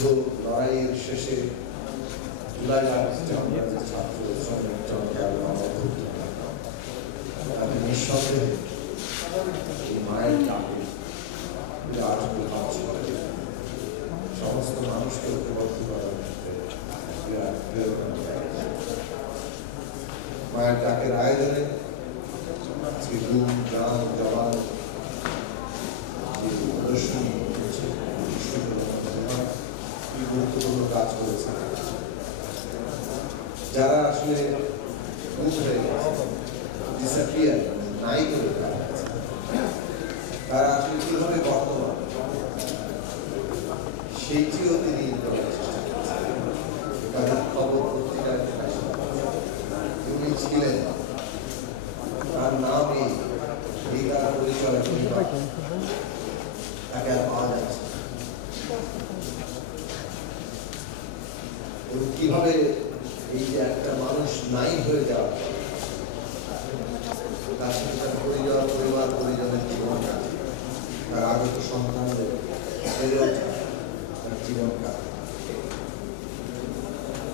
দীর্ঘ লড়াইয়ের শেষে জুলাই আগস্টে আমরা যে ছাত্র শ্রমিক জনতার তাদের নিঃসন্দেহে এই মায়ের ডাকে আসবে সমস্ত মানুষকে ঐক্যবদ্ধ করার ক্ষেত্রে মায়ের ডাকের আয়োজনে গুম গান জবান প্রদর্শনী গুরুত্বপূর্ণ কাজ করেছে যারা আসলে ডিসঅ্যাপিয়ার নাই করে তারা আসলে কিভাবে বর্তমান সেইটিও তিনি করার চেষ্টা করেছেন। তাদের খবর পত্রিকায় তিনি ছিলেন তার নামে এই তার পরিচয় তাকে আর পাওয়া যাচ্ছে এবং কিভাবে এই যে একটা মানুষ নাই হয়ে যাওয়া তার সাথে তার পরিবার পরিজনের জীবন তার আগত সন্তানদের বেড়ে ওঠা তার জীবন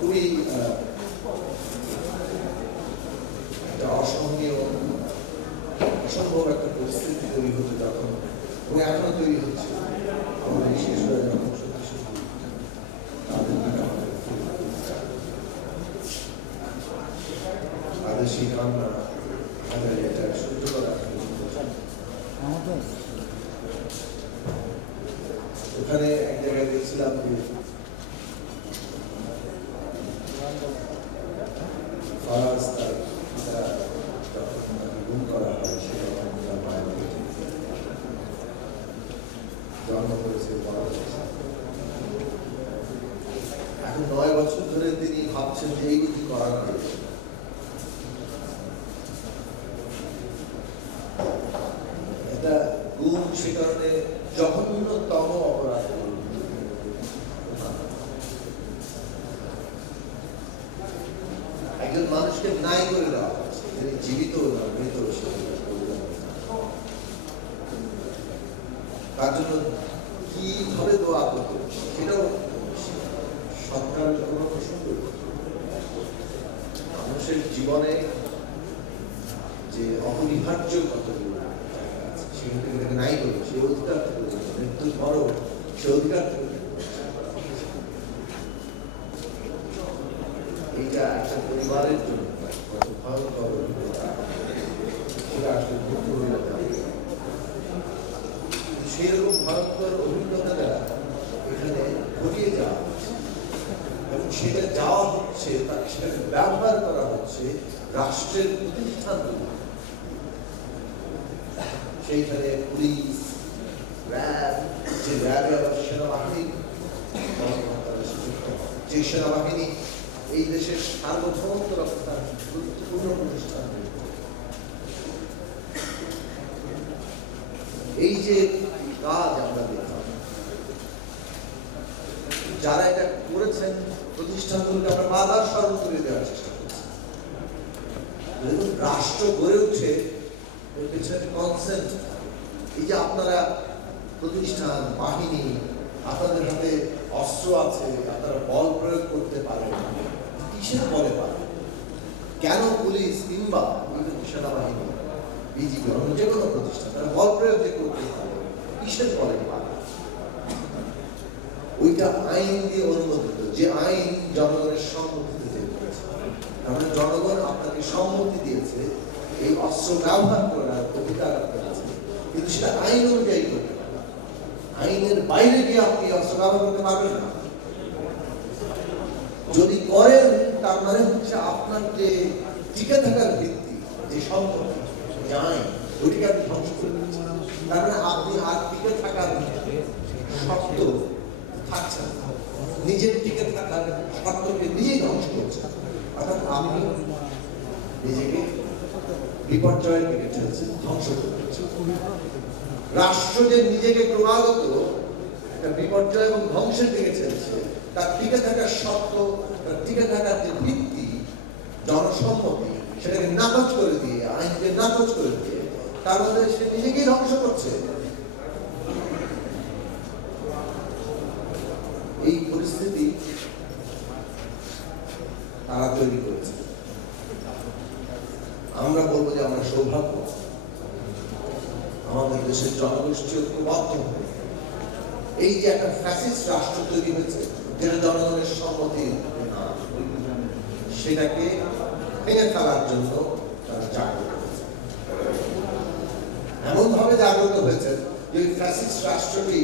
খুবই একটা অসহনীয় অসম্ভব একটা পরিস্থিতি তৈরি হতো তখন এবং এখনো তৈরি হচ্ছে আমাদের বিশেষ করে যখন তাদের সেই কামনা তাদের এটা সহ্য করা ওখানে এক জায়গায় দেখছিলাম যে ফরাজ তার পিতা যখন গুম করা হয় সে তখন তার মায়ের পেটে জন্ম করেছে বড় হয়েছে। এখন 9 বছর ধরে তিনি ভাবছেন যে এই বুঝি করা হবে এটা গুম সে কারণে জঘন্যতম অপরাধ একজন মানুষকে নাই করে দেওয়া হচ্ছে তিনি জীবিত না মৃত তার জন্য কিভাবে দোয়া করতে সেটাও সরকার কোনো প্রসঙ্গ মানুষের জীবনে যে অপরিহার্য কতগুলো সেখান থেকে তাকে নাই করবে সে অধিকার থেকে মৃত্যুর পরও সে অধিকার থেকে এইটা একটা পরিবারের জন্য কত ভয়ঙ্কর অভিজ্ঞতা সেটা আসলে ভুক্ত হয়ে সেরকম ভয়ঙ্কর অভিজ্ঞতা দ্বারা এখানে ঘটিয়ে যাওয়া হচ্ছে এবং সেটা যাওয়া হচ্ছে তাকে সেটাকে ব্যবহার করা হচ্ছে রাষ্ট্রের প্রতিষ্ঠানগুলো সেইখানে পুলিশ র্যাব যে র্যাবে আবার সেনাবাহিনী যে সেনাবাহিনী এই দেশের সার্বভৌমত্ব রক্ষার গুরুত্বপূর্ণ প্রতিষ্ঠান এই যে কাজ আমরা দেখলাম যারা এটা করেছেন প্রতিষ্ঠানগুলোকে আমরা বারবার স্মরণ করে দেওয়ার চেষ্টা করছি রাষ্ট্র গড়ে উঠে এর পেছনে কনসেন্ট এই যে আপনারা প্রতিষ্ঠান বাহিনী আপনাদের হাতে অস্ত্র আছে আপনারা বল প্রয়োগ করতে পারেন কিসের বলে পারেন কেন পুলিশ কিংবা সেনাবাহিনী বিজিবি অন্য যে কোনো প্রতিষ্ঠান তারা বল প্রয়োগ যে করতে পারে কিসের বলে পারে ওইটা আইন দিয়ে অনুমোদিত যে আইন জনগণের সম্মতিতে তৈরি করেছে তাহলে জনগণ আপনাকে সম্মতি দিয়েছে এই অস্ত্র ব্যবহার করার অধিকার আপনার আছে কিন্তু সেটা আইন অনুযায়ী করতে পারে আইনের বাইরে গিয়ে আপনি অস্ত্র ব্যবহার করতে পারবেন না যদি করেন তার মানে হচ্ছে আপনার যে টিকে থাকার ভিত্তি যে সম্পত্তি যে আইন ওইটিকে আপনি ধ্বংস করে দিচ্ছেন তার মানে আপনি আর টিকে থাকার শর্ত থাকছেন নিজের টিকে থাকার শর্তকে নিজেই ধ্বংস করছেন অর্থাৎ আপনি নিজেকে বিপর্যয়ের দিকে ঠেলছে ধ্বংস করছে রাষ্ট্র যে নিজেকে ক্রমাগত একটা বিপর্যয় এবং ধ্বংসের দিকে ঠেলছে তার টিকে থাকার শর্ত তার টিকে থাকার যে ভিত্তি জনসম্মতি সেটাকে নাকচ করে দিয়ে আইনকে নাকচ করে দিয়ে তার মধ্যে সে নিজেকেই ধ্বংস করছে এই পরিস্থিতি তারা তৈরি করেছে। আমরা বলবো যে আমরা সৌভাগ্য, আমাদের দেশের জনগোষ্ঠী ঐক্যবদ্ধ হবে। এই যে একটা ফ্যাসিস্ট রাষ্ট্র তৈরি হয়েছে যেটা জনগণের সম্মতি না, সেটাকে ভেঙে ফেলার জন্য তারা জাগ্রত হয়েছে। এমন ভাবে জাগ্রত হয়েছে যে ফ্যাসিস্ট রাষ্ট্রটি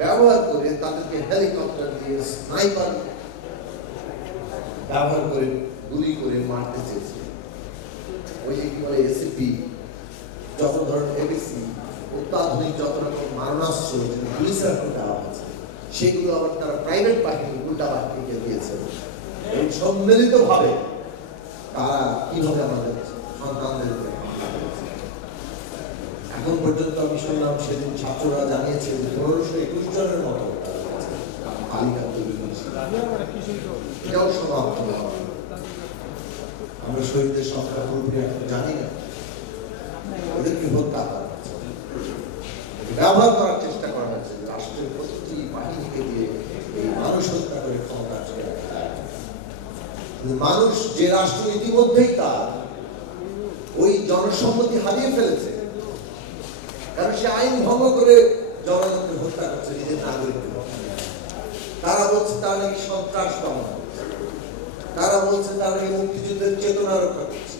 ব্যবহার করে তাদেরকে হেলিকপ্টার দিয়ে স্নাইপার ব্যবহার করে গুলি করে মারতে চেয়েছে। ওই যে কি বলে এসিপি, যত ধরনের এবিসি, অত্যাধুনিক যত রকম মারণাস্ত্র পুলিশের হাতে দেওয়া হয়েছে, সেগুলো আবার তারা প্রাইভেট বাহিনী, উল্টা বাহিনীকে দিয়েছে। এবং সম্মিলিত ভাবে তারা কিভাবে আমাদের সন্তানদের এখন পর্যন্ত আমি শুনলাম সেদিন ছাত্ররা জানিয়েছে যে 1521 জনের মতো তালিকা তৈরি করেছে। এটাও সমাপ্ত নয়। আমরা শহীদদের সংখ্যা পুরোপুরি এখন জানি না, ওদেরকে হত্যা করা হচ্ছে, ব্যবহার করার চেষ্টা করা হচ্ছে রাষ্ট্রের প্রতিটি বাহিনীকে দিয়ে এই মানুষ হত্যা করে ক্ষমতা চলে রাখা। মানুষ যে রাষ্ট্র ইতিমধ্যেই তার ওই জনসম্মতি হারিয়ে ফেলেছে, কারণ সে আইন ভঙ্গ করে জনগণকে হত্যা করছে নিজের নাগরিকদের। তারা বলছে তারা নাকি সন্ত্রাস দমন করছে, তারা বলছে তারা নাকি মুক্তিযুদ্ধের চেতনা রক্ষা করছে।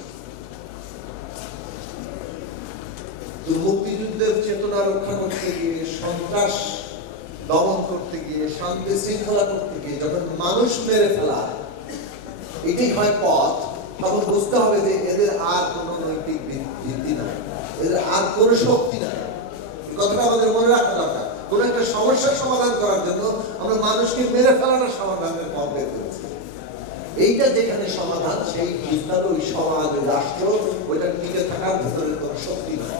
তো মুক্তিযুদ্ধের চেতনা রক্ষা করতে গিয়ে, সন্ত্রাস দমন করতে গিয়ে, শান্তি শৃঙ্খলা করতে গিয়ে যখন মানুষ মেরে ফেলা এটাই হয় পথ, তখন বুঝতে হবে যে এদের আর কোনো নৈতিক ভিত্তি নাই, এদের আর কোনো শক্তি নাই। কথাটা আমাদের মনে রাখা দরকার। কোন একটা সমস্যার সমাধান করার জন্য আমরা মানুষকে মেরে ফেলানোর সমাধানের পথ বের করেছি। এইটা যেখানে সমাধান, সেই বিস্তার ওই সমাজ, রাষ্ট্র, ওইটা টিকে থাকার ভিতরে কোনো শক্তি নাই,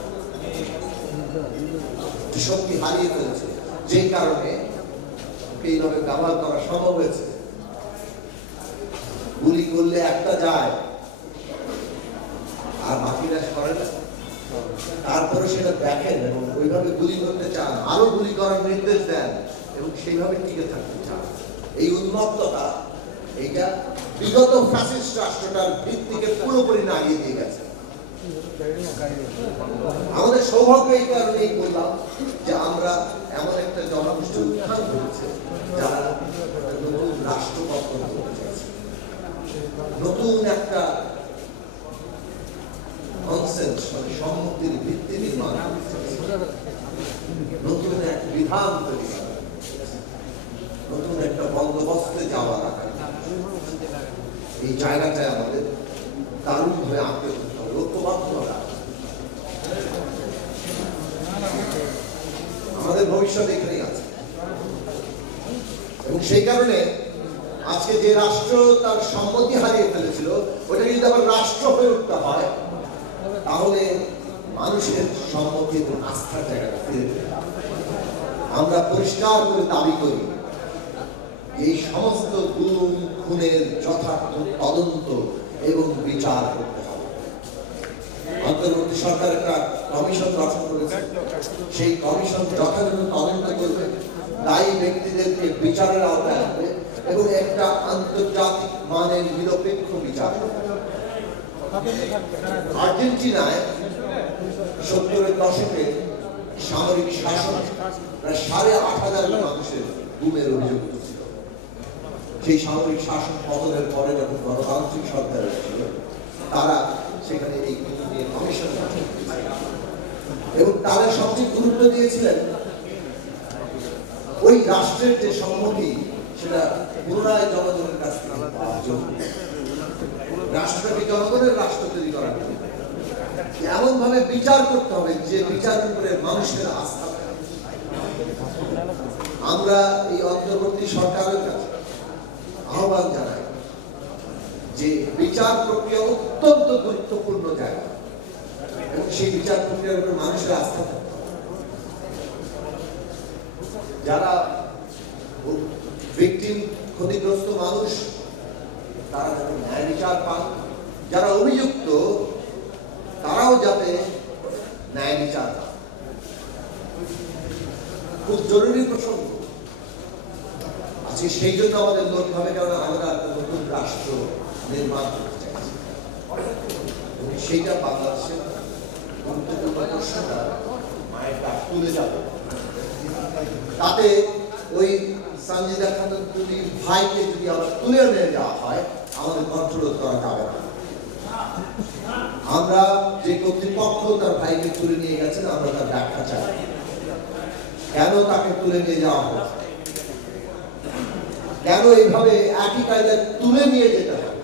শক্তি হারিয়ে ফেলেছে। যেই কারণে এইভাবে ব্যবহার করা সম্ভব হয়েছে। গুলি করলে একটা যায় আর বাকিরা সরে না, তারপরে সেটা দেখেন এবং ওইভাবে গুলি করতে চান, আরো গুলি করার নির্দেশ দেন এবং সেইভাবে টিকে থাকতে চান। এই উন্মত্ততা, এইটা বিগত ফ্যাসিস্ট রাষ্ট্রটার ভিত্তিকে পুরোপুরি নাড়িয়ে দিয়ে গেছে। আমাদের সৌভাগ্য এই কারণেই বললাম যে আমরা এমন একটা জনগোষ্ঠী উত্থান করেছে যারা নতুন রাষ্ট্র গঠন করতে চাইছে, নতুন একটা কনসেন্স মানে সম্মতির ভিত্তি নির্মাণ করতে, নতুন এক বিধান তৈরি করা, নতুন একটা বন্দোবস্তে যাওয়া রাখা। এই জায়গাটায় আমাদের দারুণভাবে আঁকড়ে ধরতে হবে, ঐক্যবদ্ধ হবে। আমাদের ভবিষ্যৎ এখানেই আছে এবং সেই কারণে আজকে যে রাষ্ট্র তার সম্মতি হারিয়ে ফেলেছিল, ওটা যদি আবার রাষ্ট্র হয়ে উঠতে হয়, তাহলে মানুষের সম্মতি এবং আস্থার জায়গাটা ফিরে পেতে হবে। আমরা পরিষ্কার করে দাবি করি এই সমস্ত গুম খুনের যথার্থ তদন্ত এবং বিচার করতে হবে। অন্তর্বর্তী সরকার একটা কমিশন গঠন করেছে, সেই কমিশন যথাযথ তদন্ত করবে, দায়ী ব্যক্তিদেরকে বিচারের আওতায় আনবে এবং একটা আন্তর্জাতিক মানের নিরপেক্ষ বিচার। আর্জেন্টিনায় 70-এর দশকে সামরিক শাসন প্রায় 8,500 মানুষের গুমের অভিযোগ ছিল। সেই সামরিক শাসন পতনের পরে যখন গণতান্ত্রিক সরকার এসেছিল, তারা সেখানে এই নিয়ে কমিশন গঠন করেছিল এবং তারা সবচেয়ে গুরুত্ব দিয়েছিলেন ওই রাষ্ট্রের যে সম্মতি সেটা পুনরায় জনগণের কাছ থেকে পাওয়ার জন্য, রাষ্ট্রটাকে জনগণের রাষ্ট্র তৈরি করার জন্য এমন ভাবে বিচার করতে হবে যে বিচার করে মানুষের আস্থা। আমরা এই অন্তর্বর্তী সরকারের কাছে আহ্বান জানাই যে বিচার প্রক্রিয়া অত্যন্ত গুরুত্বপূর্ণ জায়গা এবং সেই বিচার প্রক্রিয়ার উপর মানুষের আস্থা থাকতে হবে। যারা ভিকটিম, ক্ষতিগ্রস্ত মানুষ, তারা যাতে ন্যায় বিচার পান, যারা অভিযুক্ত তারাও যাতে ন্যায় বিচার পান। খুব জরুরি প্রসঙ্গ। আজকে সেই জন্য আমাদের লক্ষ্য হবে, কারণ আমরা একটা নতুন রাষ্ট্র নির্মাণ করতে চাইছি এবং সেইটা বাংলাদেশের গুরুত্বপূর্ণ প্রশ্নটা মায়ের ডাক তুলে যাবে। তাতে ওই সানজিদা খাতুন তুলির ভাইকে যদি আমরা তুলে নিয়ে যাওয়া হয়, আমাদের কন্ট্রোল করা যাবে না। আমরা যে কর্তৃপক্ষ তার ভাইকে তুলে নিয়ে গেছেন, আমরা তার ব্যাখ্যা চাই, কেন তাকে তুলে নিয়ে যাওয়া হয়েছে, কেন এইভাবে একই কায়দায় তুলে নিয়ে যেতে হবে।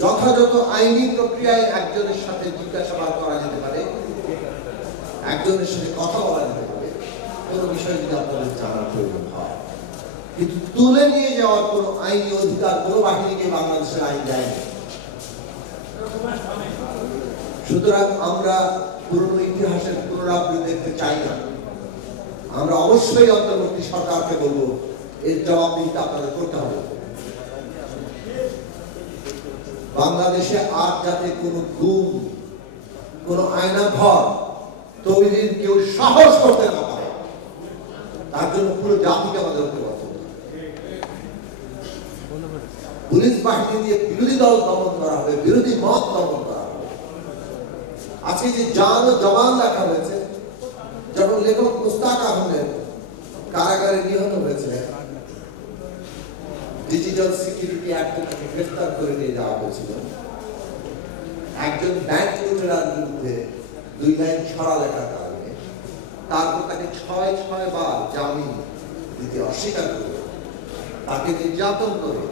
যথাযথ আইনি প্রক্রিয়ায় একজনের সাথে জিজ্ঞাসাবাদ করা যেতে পারে, একজনের সাথে কথা বলা যেতে পারে, কোনো বিষয় যদি আপনাদের জানার প্রয়োজন হয়। কিন্তু তুলে নিয়ে যাওয়ার কোনো আইনি অধিকার কোনো বাহিনীকে বাংলাদেশের আইন দেয়নি। সুতরাং আমরা পুরনো ইতিহাসের পুনরাবৃত্তি দেখতে চাই না। আমরা অবশ্যই অন্তর্বর্তী সরকারকে বলবো, এর জবাবদিহিতা আপনাদের করতে হবে। বাংলাদেশে আর যাতে কোনো গুম, কোনো আয়নাঘর তৈরির কেউ সাহস করতে না পারে, তার জন্য পুরো জাতিকে আমাদের ঐক্যবদ্ধ হতে হবে। পুলিশ বাহিনী দিয়ে বিরোধী দল দমন করা হবে, বিরোধী মত দমন করা হবে। আজকে যে জান ও জবান লেখা হয়েছে, যখন লেখক মুস্তাক আহমেদ কারাগারে নিহত হয়েছে, ডিজিটাল সিকিউরিটি অ্যাক্ট তাকে গ্রেফতার করে নিয়ে যাওয়া হয়েছিল। একজন ব্যাংক লুটেরার বিরুদ্ধে 2 লাইন ছড়া লেখার কারণে তারপর তাকে 6 বার জামিন দিতে অস্বীকার করে, তাকে নির্যাতন করে